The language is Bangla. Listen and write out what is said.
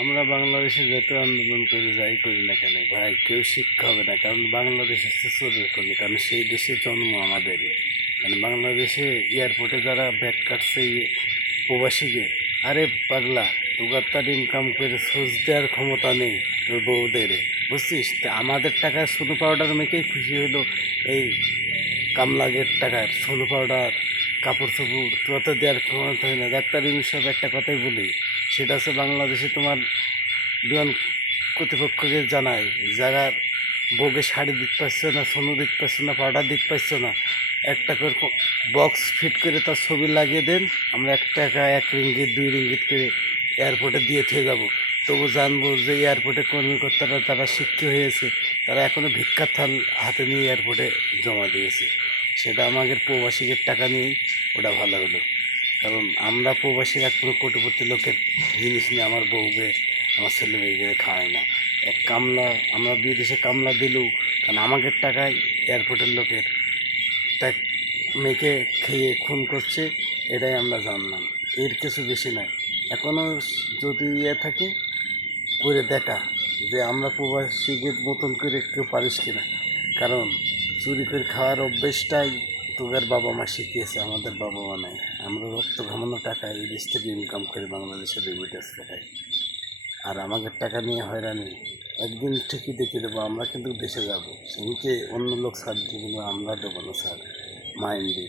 আমরা বাংলাদেশে যত আন্দোলন করে যাই করি না কেন ভাই, কেউ শিক্ষা হবে না। কারণ বাংলাদেশ হচ্ছে চোরের খনি, কারণ সেই দেশে জন্ম আমাদেরই। মানে বাংলাদেশে এয়ারপোর্টে যারা ব্যাগ কাটছে প্রবাসীকে, আরে পাগলা, তোর তার ইনকাম করে সোজ দেওয়ার ক্ষমতা নেই তোর বউদের, বুঝছিস? তা আমাদের টাকা সোনো পাউডার মেখেই খুশি হলো এই কামলাগের টাকার সোনো পাউডার, কাপড় চোপড় তোরা তো দেওয়ার ক্ষমতা হয় না। ডাক্তার ইউনূস সাহেব একটা কথাই বলি, সেটা হচ্ছে বাংলাদেশে তোমার বিমান কর্তৃপক্ষকে জানায়, যারা বউকে শাড়ি দিতে পারছে না, সোনো দিতে পারছে না, পাউডার দিতে পারছে না, একটা করে বক্স ফিট করে তার ছবি লাগিয়ে দেন, আমরা 1 টাকা 1 রিঙ্গিত 2 রিঙ্গিত করে এয়ারপোর্টে দিয়ে থেকে যাবো। তবু জানবো যে এয়ারপোর্টে কর্মকর্তারা তারা শিক্ষিত হয়েছে, তারা এখনও ভিক্ষার থাল হাতে নিয়ে এয়ারপোর্টে জমা দিয়েছে। সেটা আমাদের প্রবাসীদের টাকা নিয়েই ওটা ভালো হলো। কারণ আমরা প্রবাসীরা কোনো কোটিপতি লোকের জিনিস নিয়ে আমার বউকে আমার ছেলে মেয়েকে খাওয়াই না। এক কামলা, আমরা বিদেশে কামলা দিলেও কারণ আমাদের টাকায় এয়ারপোর্টের লোকের ত্যাগ মেয়েকে খেয়ে খুন করছে, এটাই আমরা জানলাম। এর কিছু বেশি নাই। এখনও যদি থাকে করে দেখা যে আমরা প্রবাসীদের মতন করে কেউ পারিস কিনা। কারণ চুরি করে খাওয়ার অভ্যেসটাই তোদের বাবা মা শিখিয়েছে, আমাদের বাবা মা নাই। আমরা রক্ত ঘামানো টাকা এই দেশ থেকে ইনকাম করে বাংলাদেশের রেমিটেন্স টাকায়, আর আমাদের টাকা নিয়ে হয়রানি। একদিন ঠিকই দেখে দেবো, আমরা কিন্তু দেশে যাবো, সেদিকে অন্য লোক ছাড় দিয়ে, কিন্তু আমরা দেবো না স্যার, মাইন্ডে।